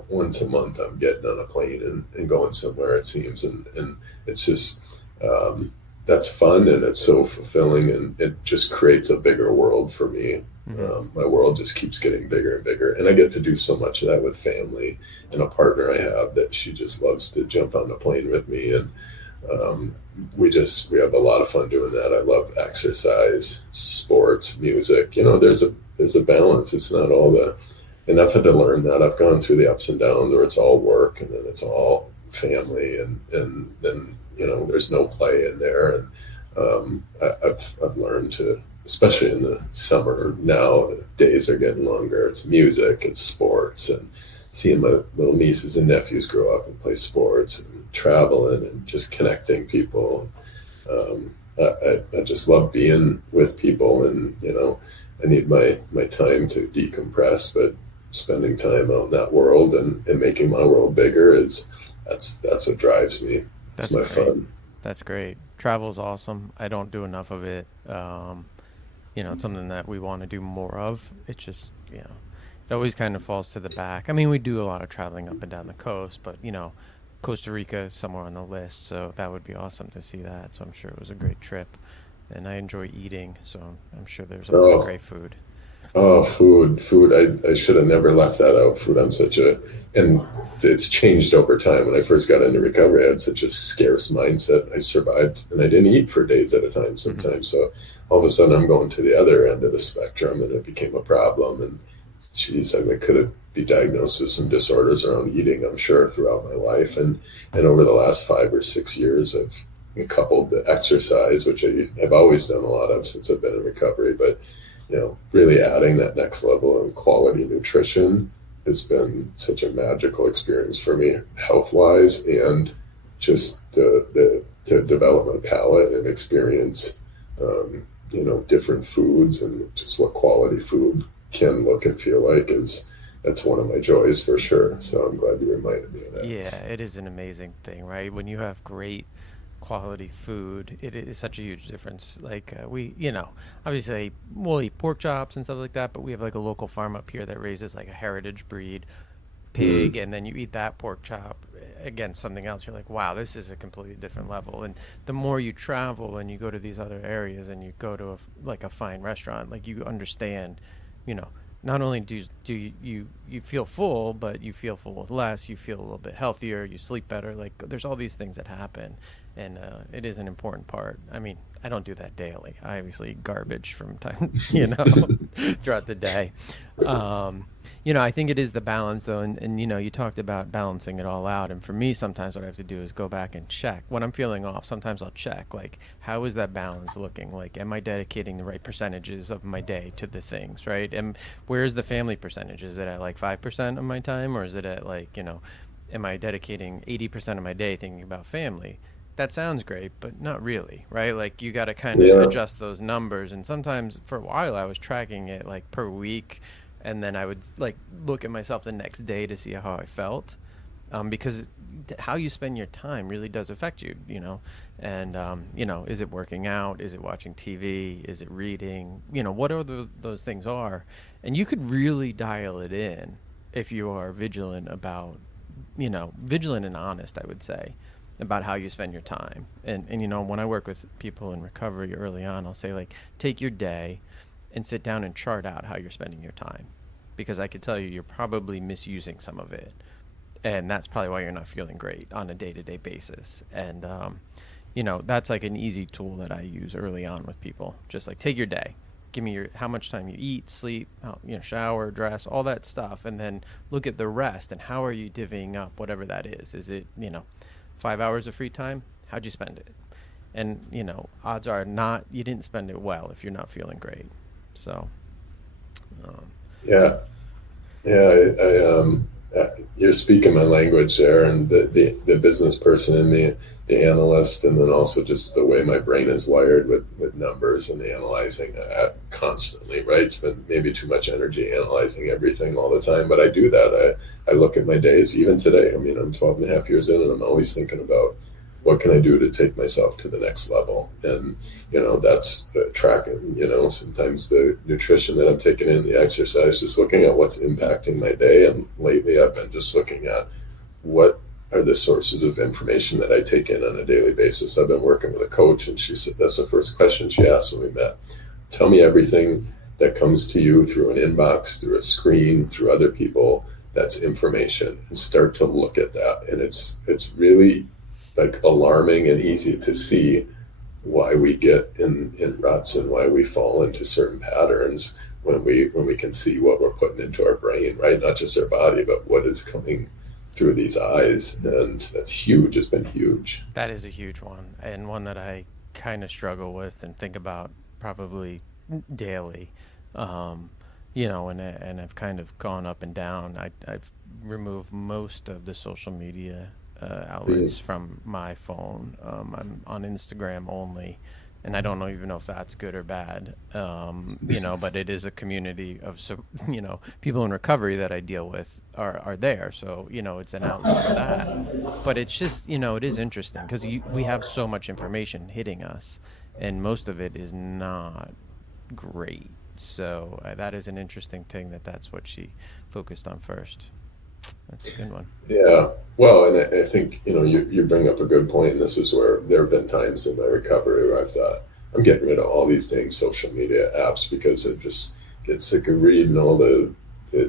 once a month I'm getting on a plane and going somewhere, it seems. And it's just, that's fun and it's so fulfilling, and it just creates a bigger world for me. My world just keeps getting bigger and bigger, and I get to do so much of that with family and a partner I have that she just loves to jump on the plane with me, and we have a lot of fun doing that. I love exercise, sports, music. There's a balance. It's not all and I've had to learn that. I've gone through the ups and downs where it's all work and then it's all family, and then there's no play in there. And I've learned to, especially in the summer now, the days are getting longer. It's music, it's sports, and seeing my little nieces and nephews grow up and play sports and traveling and just connecting people. I just love being with people, and I need my time to decompress, but spending time out in that world and making my world bigger that's what drives me. It's my fun. That's great. Travel is awesome. I don't do enough of it. It's something that we want to do more of. It's just, it always kind of falls to the back. I mean, we do a lot of traveling up and down the coast, but, Costa Rica is somewhere on the list, so that would be awesome to see that. So I'm sure it was a great trip. And I enjoy eating, so I'm sure there's a lot of great food. Oh, food. I should have never left that out. Food, and it's changed over time. When I first got into recovery, I had such a scarce mindset. I survived and I didn't eat for days at a time sometimes. So all of a sudden I'm going to the other end of the spectrum, and it became a problem. And geez, I could be diagnosed with some disorders around eating, I'm sure, throughout my life. And over the last 5 or 6 years, I've coupled the exercise, which I've always done a lot of since I've been in recovery, but really adding that next level of quality nutrition has been such a magical experience for me, health-wise, and just to develop my palate and experience, different foods, and just what quality food can look and feel like that's one of my joys for sure. So I'm glad you reminded me of that. Yeah, it is an amazing thing, right? When you have great quality food, it is such a huge difference. Like we, obviously we'll eat pork chops and stuff like that, but we have like a local farm up here that raises like a heritage breed pig, and then you eat that pork chop against something else. You're like, wow, this is a completely different level. And the more you travel and you go to these other areas and you go to a fine restaurant, like you understand, not only do you feel full, but you feel full with less, you feel a little bit healthier, you sleep better. Like there's all these things that happen. And it is an important part. I mean, I don't do that daily. I obviously eat garbage from time, throughout the day. I think it is the balance, though. And you talked about balancing it all out. And for me, sometimes what I have to do is go back and check. When I'm feeling off, sometimes I'll check, like, how is that balance looking? Like, am I dedicating the right percentages of my day to the things, right? And where's the family percentage? Is it at like 5% of my time? Or is it at like, am I dedicating 80% of my day thinking about family? That sounds great, but not really, right? Like you got to kind of adjust those numbers. And sometimes for a while I was tracking it like per week, and then I would like look at myself the next day to see how I felt, because how you spend your time really does affect you, and is it working out? Is it watching TV? Is it reading? What are those things are, and you could really dial it in if you are vigilant about, vigilant and honest, I would say, about how you spend your time. And when I work with people in recovery early on, I'll say, like, take your day and sit down and chart out how you're spending your time, because I could tell you're probably misusing some of it, and that's probably why you're not feeling great on a day-to-day basis. And that's like an easy tool that I use early on with people. Just like, take your day, give me how much time you eat, sleep, shower, dress, all that stuff, and then look at the rest and how are you divvying up whatever that is. Is it 5 hours of free time? How'd you spend it? And odds are not, you didn't spend it well if you're not feeling great. So I you're speaking my language there, and the business person in me, the analyst, and then also just the way my brain is wired with numbers and analyzing that constantly, right? Spend maybe too much energy analyzing everything all the time, but I do that. I look at my days, even today. I mean, I'm 12 and a half years in, and I'm always thinking about what can I do to take myself to the next level. And, that's tracking, sometimes the nutrition that I'm taking in, the exercise, just looking at what's impacting my day. And lately I've been just looking at what are the sources of information that I take in on a daily basis. I've been working with a coach, and she said that's the first question she asked when we met. Tell me everything that comes to you through an inbox, through a screen, through other people, that's information, and start to look at that. And it's really like alarming and easy to see why we get in ruts and why we fall into certain patterns when we can see what we're putting into our brain, right? Not just our body, but what is coming through these eyes. And that's huge. It's been huge. That is a huge one, and one that I kind of struggle with and think about probably daily. And I've kind of gone up and down. I've removed most of the social media outlets from my phone. I'm on Instagram only, and I don't even know if that's good or bad. But it is a community of people in recovery that I deal with are there. So it's an outlet for that. But it's just it is interesting because we have so much information hitting us, and most of it is not great. So that is an interesting thing that's what she focused on first. That's a good one. Yeah. Well, and I think, you bring up a good point. And this is where there have been times in my recovery where I've thought, I'm getting rid of all these dang social media apps because I just get sick of reading all the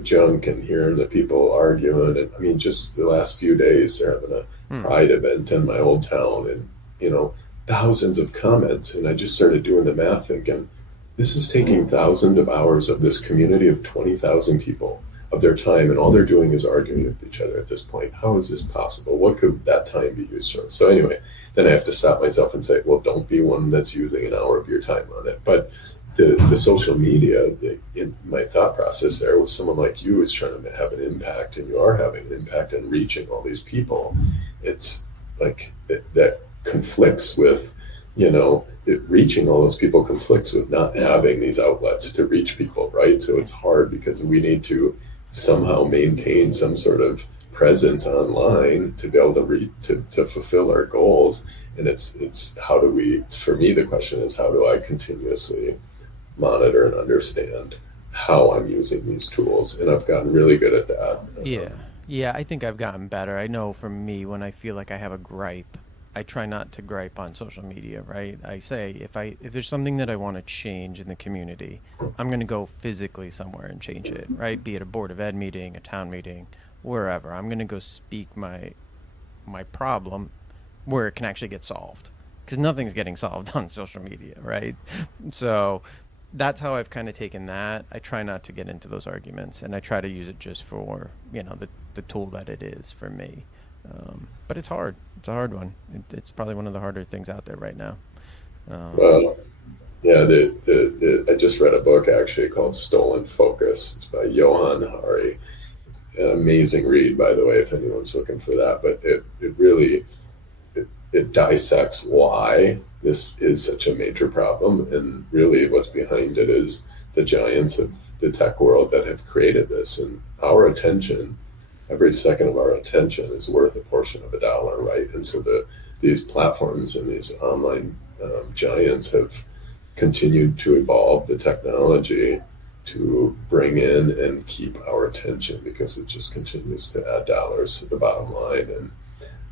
junk and hearing the people arguing. And I mean, just the last few days, they're having a pride event in my old town, and, thousands of comments. And I just started doing the math thinking, this is taking thousands of hours of this community of 20,000 people of their time, and all they're doing is arguing with each other at this point. How is this possible? What could that time be used for? So anyway, then I have to stop myself and say, well, don't be one that's using an hour of your time on it. But the social media, in my thought process there was someone like you is trying to have an impact, and you are having an impact and reaching all these people. It's like that conflicts with, reaching all those people conflicts with not having these outlets to reach people, right? So it's hard because we need to somehow maintain some sort of presence online to be able to fulfill our goals. And it's how do we, for me, the question is, how do I continuously monitor and understand how I'm using these tools? And I've gotten really good at that. Yeah, I think I've gotten better. I know for me, when I feel like I have a gripe, I try not to gripe on social media, right? I say if there's something that I want to change in the community, I'm going to go physically somewhere and change it, right? Be it a Board of Ed meeting, a town meeting, wherever. I'm going to go speak my problem where it can actually get solved, because nothing's getting solved on social media, right? So that's how I've kind of taken that. I try not to get into those arguments, and I try to use it just for the tool that it is for me. But it's hard. It's a hard one. It's probably one of the harder things out there right now. Well, yeah, I just read a book actually called Stolen Focus. It's by Johann Hari. An amazing read, by the way, if anyone's looking for that. But it really dissects why this is such a major problem, and really what's behind it is the giants of the tech world that have created this. And our attention, every second of our attention is worth a portion of a dollar, right? And so these platforms and these online giants have continued to evolve the technology to bring in and keep our attention, because it just continues to add dollars to the bottom line.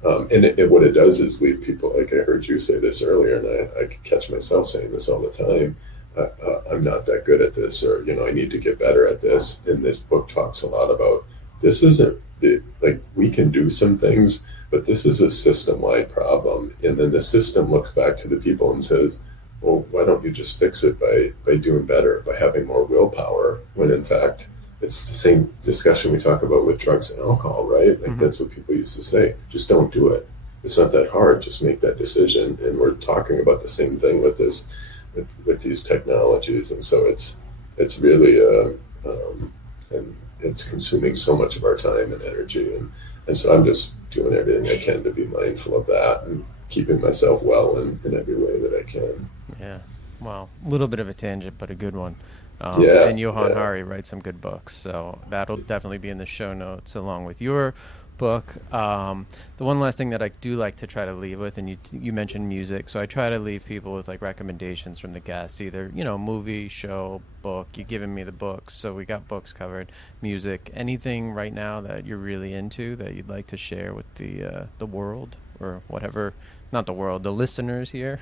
And what it does is leave people, like I heard you say this earlier, and I could catch myself saying this all the time, I'm not that good at this, or, I need to get better at this. And this book talks a lot about, this isn't we can do some things, but this is a system-wide problem. And then the system looks back to the people and says, well, why don't you just fix it by doing better, by having more willpower, when in fact it's the same discussion we talk about with drugs and alcohol, right? That's what people used to say, just don't do it. It's not that hard, just make that decision. And we're talking about the same thing with this, with these technologies. And so it's really and it's consuming so much of our time and energy, and so I'm just doing everything I can to be mindful of that. And keeping myself well in every way that I can. Yeah. Well, a little bit of a tangent, but a good one. Yeah, And Johan yeah. Hari writes some good books, so that'll definitely be in the show notes along with your book. The one last thing that I do like to try to leave with, and you mentioned music, so I try to leave people with like recommendations from the guests, either movie, show, book. You've given me the books, so we got books covered. Music, anything right now that you're really into that you'd like to share with the world or whatever, not the world, the listeners here.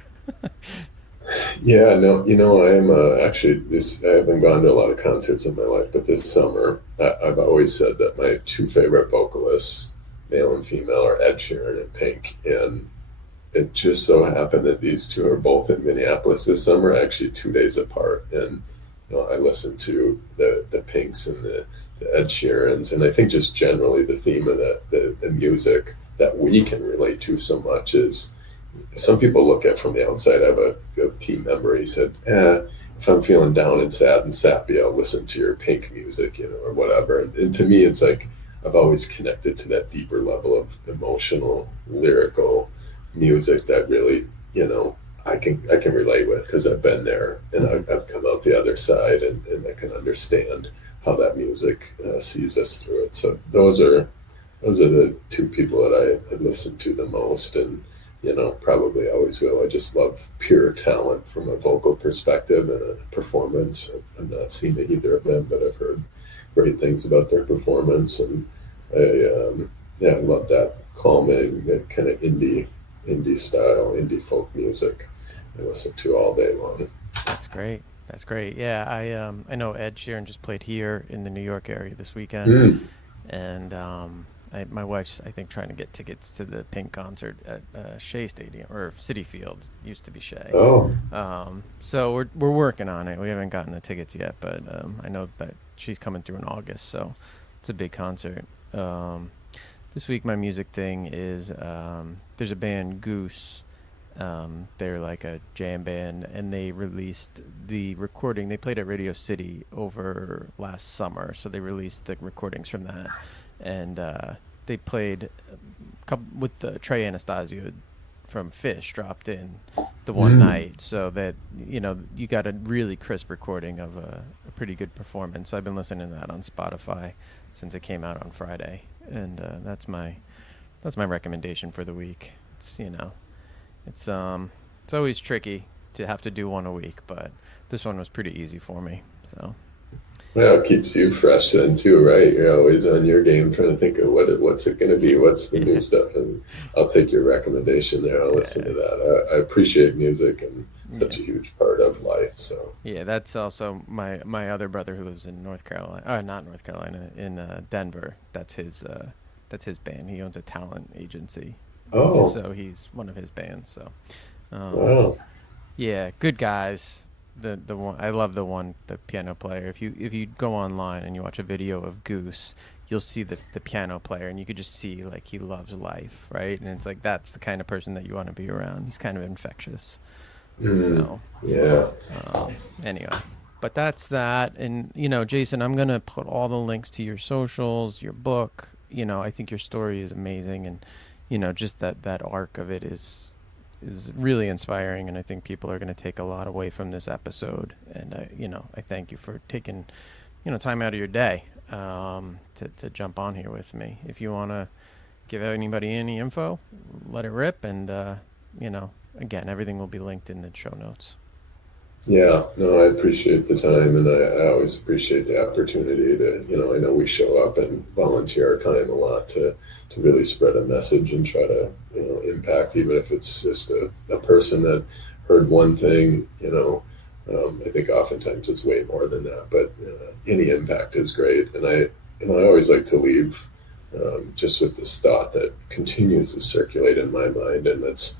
Yeah, no, I'm actually this. I haven't gone to a lot of concerts in my life, but this summer, I've always said that my two favorite vocalists, male and female, are Ed Sheeran and Pink, and it just so happened that these two are both in Minneapolis this summer, actually 2 days apart. And I listened to the Pinks and the Ed Sheerans, and I think just generally the theme of the music that we can relate to so much is some people look at from the outside. I have a team member. He said, if I'm feeling down and sad and sappy, I'll listen to your Pink music, or whatever. And to me, it's like I've always connected to that deeper level of emotional, lyrical music that really, I can relate with because I've been there and I've come out the other side, and I can understand how that music sees us through it. So those are the two people that I listen to the most, and probably always will. I just love pure talent from a vocal perspective and a performance. I've not seen either of them, but I've heard great things about their performance, and I love that calming, that kind of indie style, indie folk music. I listen to all day long. That's great. That's great. Yeah, I know Ed Sheeran just played here in the New York area this weekend, and my wife's, I think, trying to get tickets to the Pink concert at Shea Stadium, or Citi Field. Used to be Shea. Oh, So we're working on it. We haven't gotten the tickets yet, but I know that she's coming through in August, so it's a big concert. This week, my music thing is there's a band, Goose. They're like a jam band, and they released the recording. They played at Radio City over last summer, so they released the recordings from that. And they played with Trey Anastasio from Fish dropped in the one night, so that you got a really crisp recording of a pretty good performance. So I've been listening to that on Spotify since it came out on Friday, and that's my recommendation for the week. It's always tricky to have to do one a week, but this one was pretty easy for me. So. Well, it keeps you fresh then too, right? You're always on your game trying to think of what's it going to be, what's the new stuff, and I'll take your recommendation there. I'll listen to that. I appreciate music and such a huge part of life. So yeah, that's also my other brother who lives in North Carolina, not North Carolina, in Denver. That's his band. He owns a talent agency. Oh, so he's one of his bands. So wow. Yeah, good guys. The one I love, the piano player. If you go online and you watch a video of Goose, you'll see the piano player, and you could just see like he loves life, right? And it's like that's the kind of person that you want to be around. He's kind of infectious. So Yeah. Anyway, but that's that. And Jason, I'm gonna put all the links to your socials, your book. I think your story is amazing, and just that arc of it is really inspiring, and I think people are going to take a lot away from this episode. And I thank you for taking time out of your day to jump on here with me. If you want to give anybody any info, let it rip. And again, everything will be linked in the show notes. Yeah, no, I appreciate the time, and I always appreciate the opportunity to, I know we show up and volunteer our time a lot to really spread a message and try to, impact, even if it's just a person that heard one thing, I think oftentimes it's way more than that, but any impact is great. And I always like to leave just with this thought that continues to circulate in my mind, and that's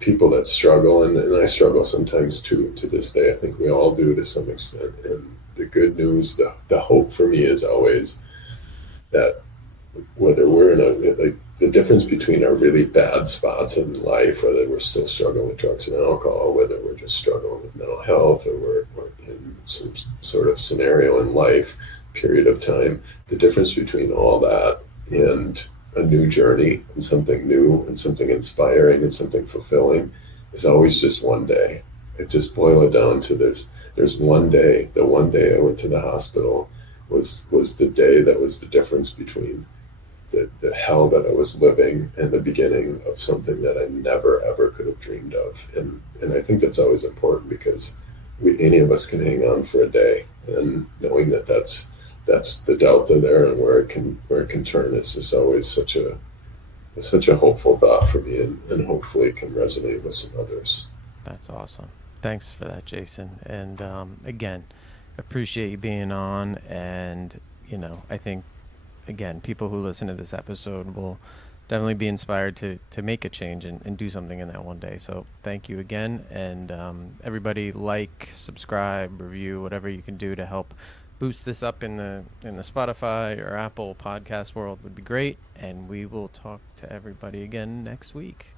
people that struggle, and I struggle sometimes too, to this day. I think we all do to some extent. And the good news, the hope for me is always that whether we're in the difference between our really bad spots in life, whether we're still struggling with drugs and alcohol, whether we're just struggling with mental health, or we're in some sort of scenario in life, period of time, the difference between all that and a new journey and something new and something inspiring and something fulfilling is always just one day. It just boil it down to this. There's one day. The one day I went to the hospital was the day that was the difference between the hell that I was living and the beginning of something that I never ever could have dreamed of. And I think that's always important because any of us can hang on for a day, and knowing that that's the delta there and where it can turn is just always such a hopeful thought for me, and hopefully it can resonate with some others. That's awesome. Thanks for that, Jason. And again, appreciate you being on. And I think, again, people who listen to this episode will definitely be inspired to make a change and do something in that one day. So thank you again. And everybody, like, subscribe, review, whatever you can do to help boost this up in the Spotify or Apple podcast world would be great. And we will talk to everybody again next week.